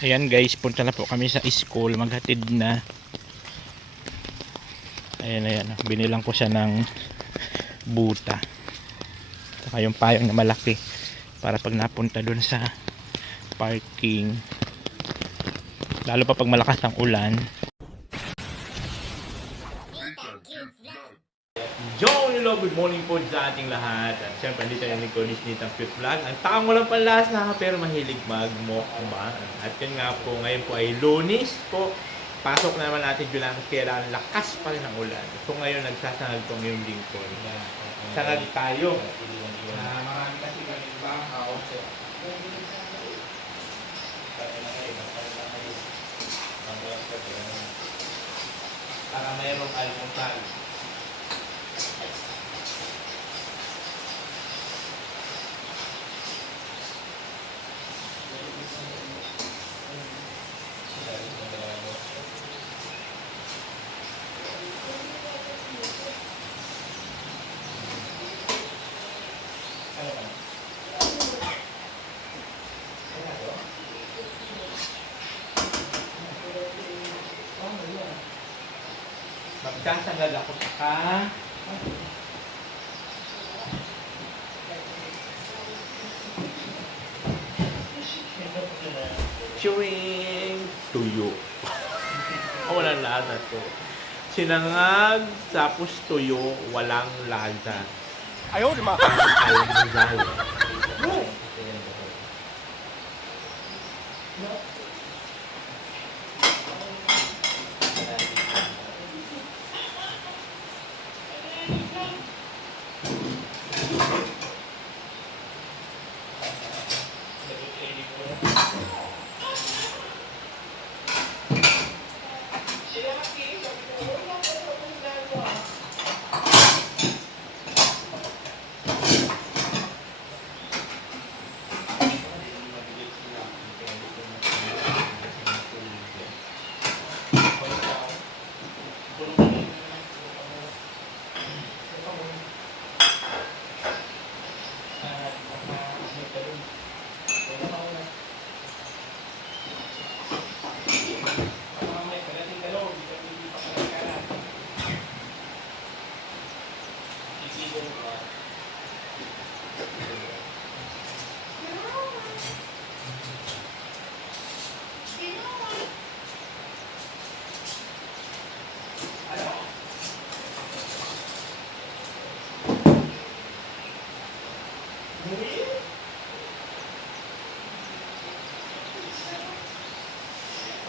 Ayan guys, punta na po kami sa school, maghatid na. Ayan, binilang ko siya ng buta. Saka yung payong na malaki para pag napunta dun sa parking, lalo pa pag malakas ang ulan. Hello, good morning po sa ating lahat. At syempre, dito yung Niconis Nitang Quick Vlog. Ang taong walang panlasa pero mahilig mag-mukbang. At yun nga po, ngayon po ay Lunes po. Pasok na naman natin bilang kaya lakas pa rin ang ulan. So ngayon, nagsasangag po ngayong lingkod. Sangag tayo. Marami kasi kaming bahaw. Para mayroong almusal. Magkasangad ako sa chewing tuyo. Walang lasa to. Sinangag tapos tuyo, walang lasa. Ayaw, di ma. Almusal.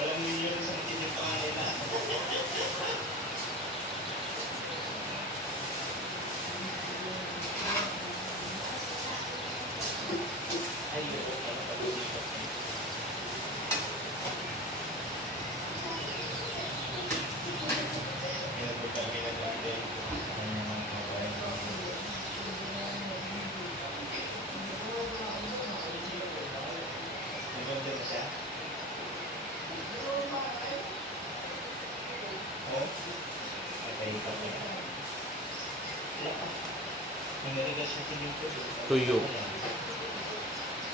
Walang milyon sa nagtitin pa nila. Ay, ito pa napag-ulit ko. Tuyo.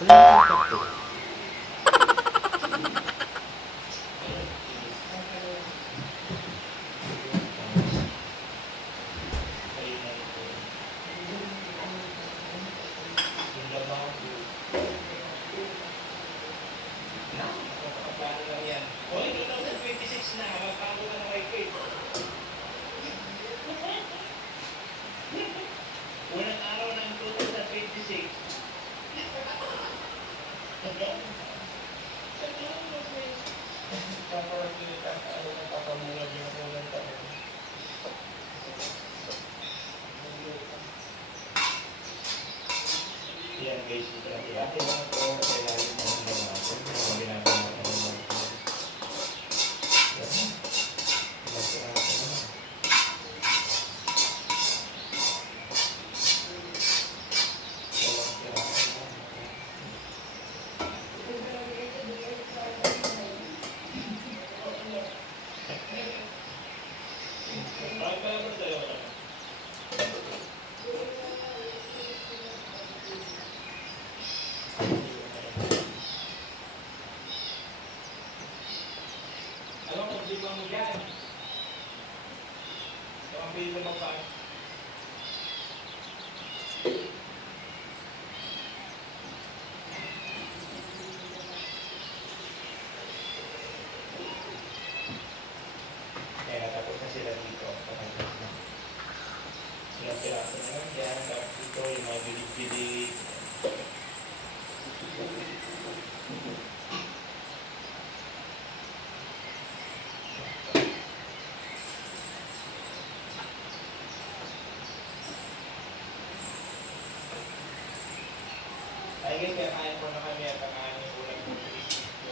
Wala na ito. Unang araw ng 2026. Yan guys, ito na tiyate lang ito. Kailangan mo ng mga ginagawa natin. Pagdipan mo yan. Ang pili lumabas. Kaya natapos na sila dito. Ilang piraso na lang yan. Tapos ito yung mga bilig-bilig. Ay guys, kaya kain po na kami at ang aming ulang po. So,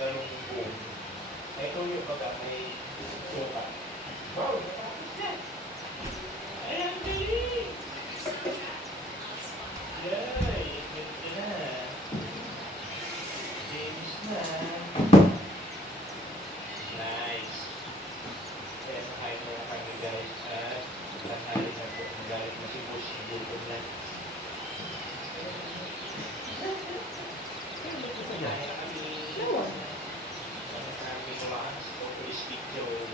galunggong. Ito yung baga may suka. Wow! Ay, ang galing! Yay! Ganda na. Finish na. Nice. Kaya nakain mo na kami guys at tanghali na po ang galit na si Bush. Gutom na. Kaya na kami. Kaya na kami kumakas po crispy Joe.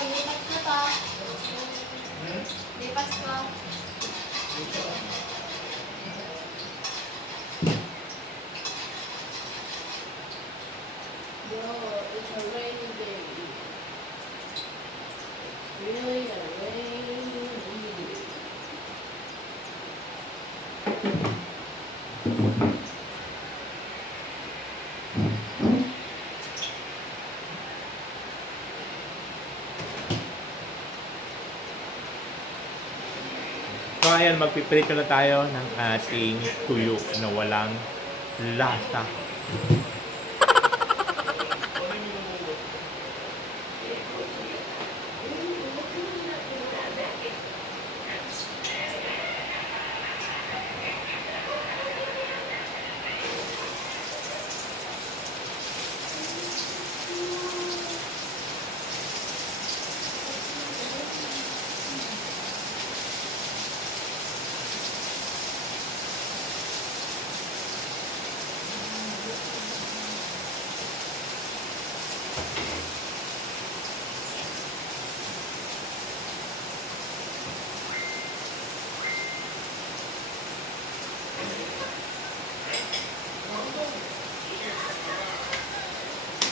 Lipas na to. Lipas ko. Yo, it's a rainy day. Really a rainy day. So ayan, magpiprito na tayo ng ating tuyo na walang lasa.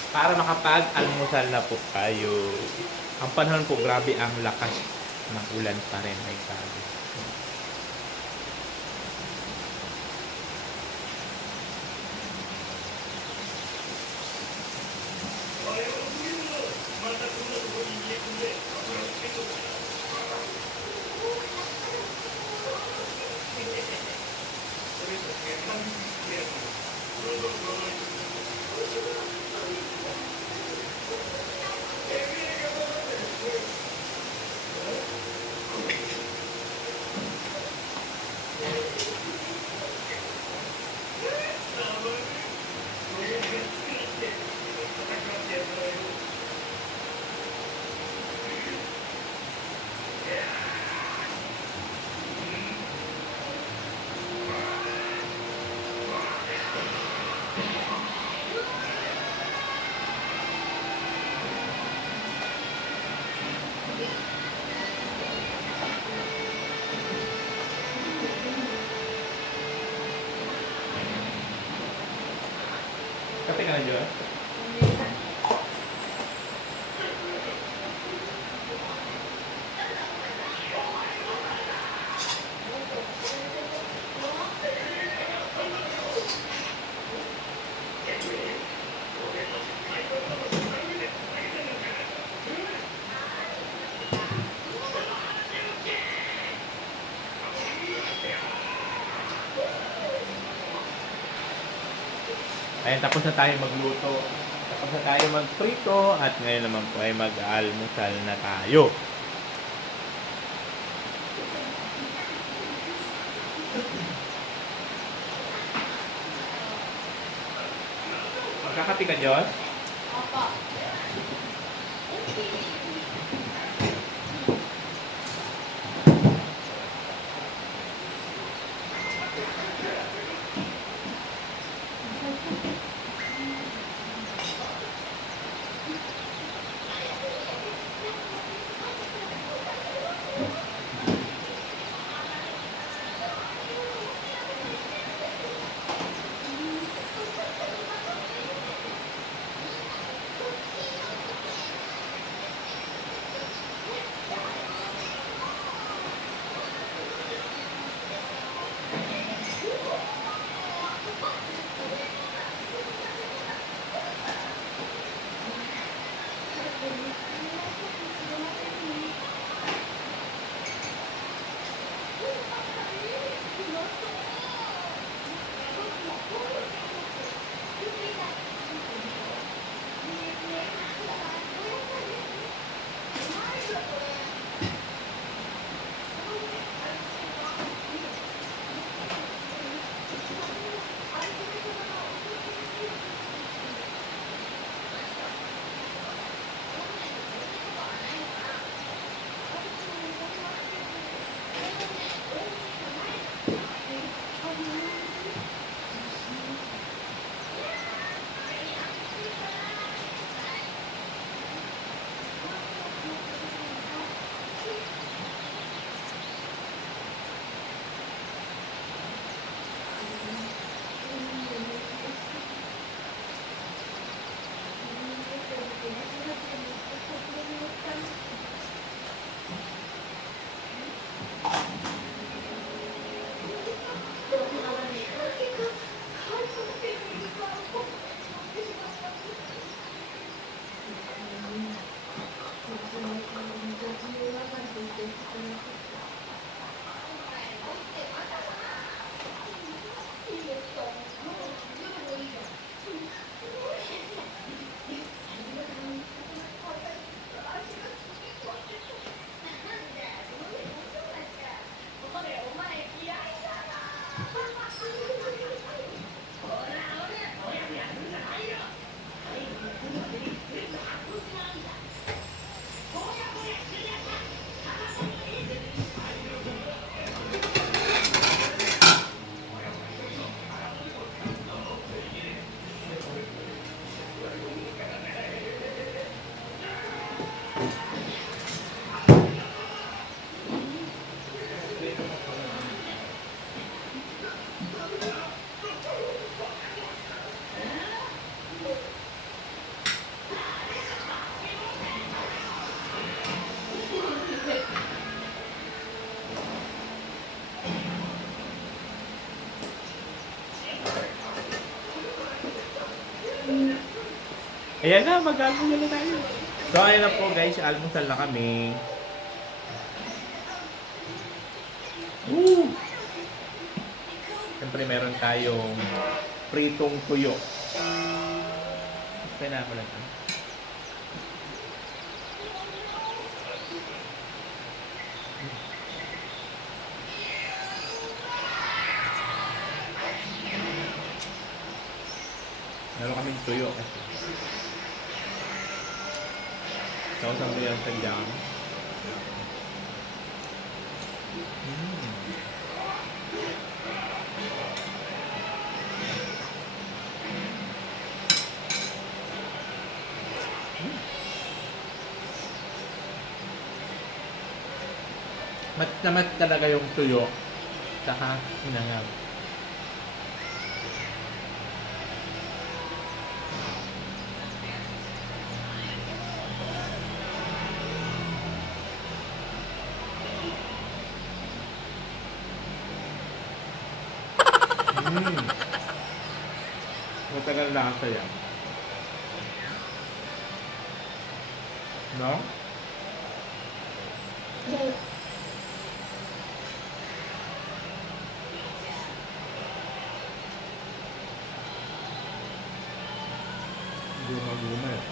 Para makapag-almusal na po tayo. Ang panahon po, grabe ang lakas ng ulan pa rin. Ay, grabe. Kape ka na, Jo? Ayan, tapos na tayo magluto. Tapos na tayo magprito at ngayon naman po ay mag-almusal na tayo. Kakapi ka, Diyos? Apa. Ayan na, mag-almusal na tayo. So, ayun na po guys, almusal na kami. Woo! Siyempre meron tayong pritong tuyo. Kaya ako lang. Meron kaming tuyo kasi. Sausaw mo yung sandang. Mat na mat talaga yung tuyo. Saka hinangag. Matagal lasa yan. No? Guma-guma eh.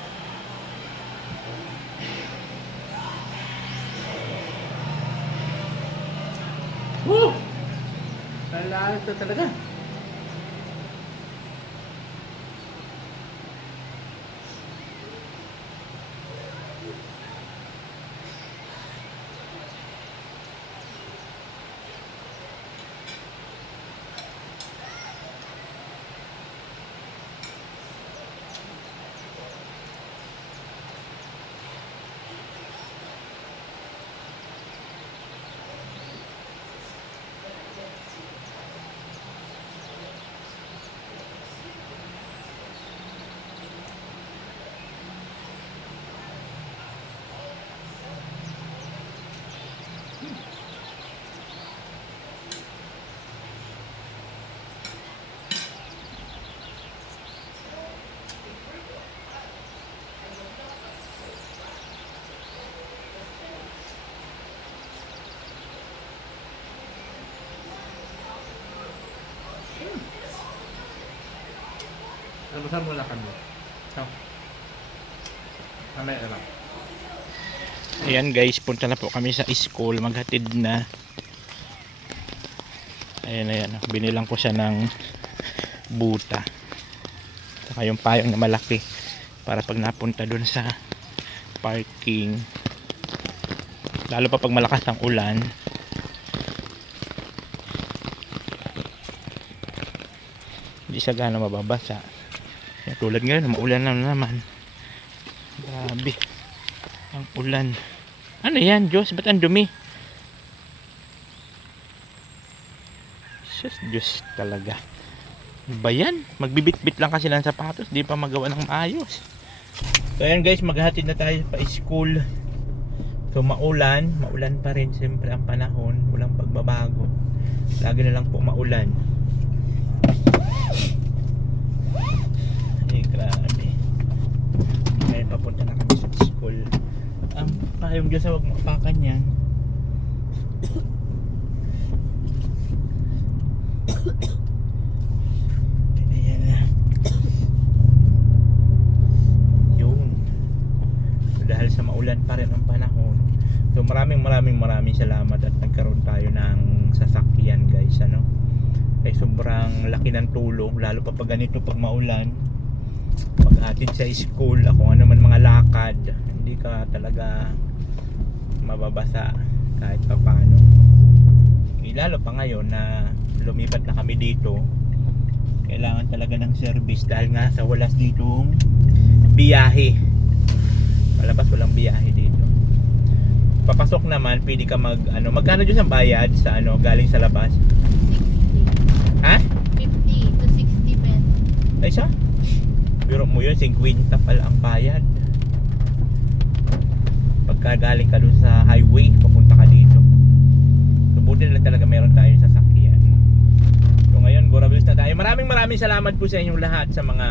Woo! Lasa talaga. Almusal muna kami. So, mamaya na lang. Ayan guys, punta na po kami sa school, maghatid na. Ayan, binilang ko siya ng buta. Saka yung payong na malaki para pag napunta dun sa parking, lalo pa pag malakas ang ulan, hindi siya gano'ng mababasa. Yan, tulad ngayon, maulan na naman. Grabe ang ulan. Ano yan, Diyos? Ba't ang dumi? Diyos talaga. Ano ba yan? Magbibit-bit lang kasi ng sapatos, di pa magawa ng maayos. So ayan guys, maghatid na tayo pa school. So maulan pa rin siyempre ang panahon, walang pagbabago. Lagi na lang po maulan. Ay grabe. Ngayon papunta na kami sa school. Ang payong Diyos, huwag mapakan yan. Ayan na. Yun. So, dahil sa maulan pa rin ang panahon, so maraming salamat at nagkaroon tayo ng sasakyan guys, ano. Kaya sobrang laki ng tulong, lalo pa pag ganito pag maulan, paghatid sa school, kung ano man mga lakad, hindi ka talaga mababasa kahit pa paano. Lalo pa ngayon na lumipat na kami dito, kailangan talaga ng service dahil nga sa walas ditong biyahe. Palabas walang biyahe dito. Papasok naman, pwede ka magkano dyan ang bayad sa galing sa labas? Ha? 50 to 60 pesos. Ay siya? Biro mo yun, 50 pala ang bayad. Pagka galing ka dun sa highway, papunta ka dito. So buti na lang talaga meron tayong sasakyan. So ngayon, Gorabilis na tayo. Maraming salamat po sa inyong lahat, sa mga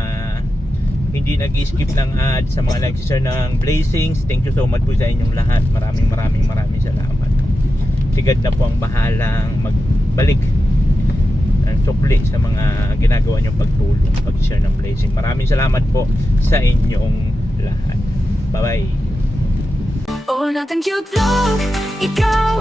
hindi nag-skip ng ads, sa mga nag-share ng blessings. Thank you so much po sa inyong lahat. Maraming salamat. Sigad na po ang bahalang magbalik ng sukli sa mga ginagawa niyong pagtulong, pag-share ng blessing. Maraming salamat po sa inyong lahat. Bye bye. Oh, nothing cute vlog, ikaw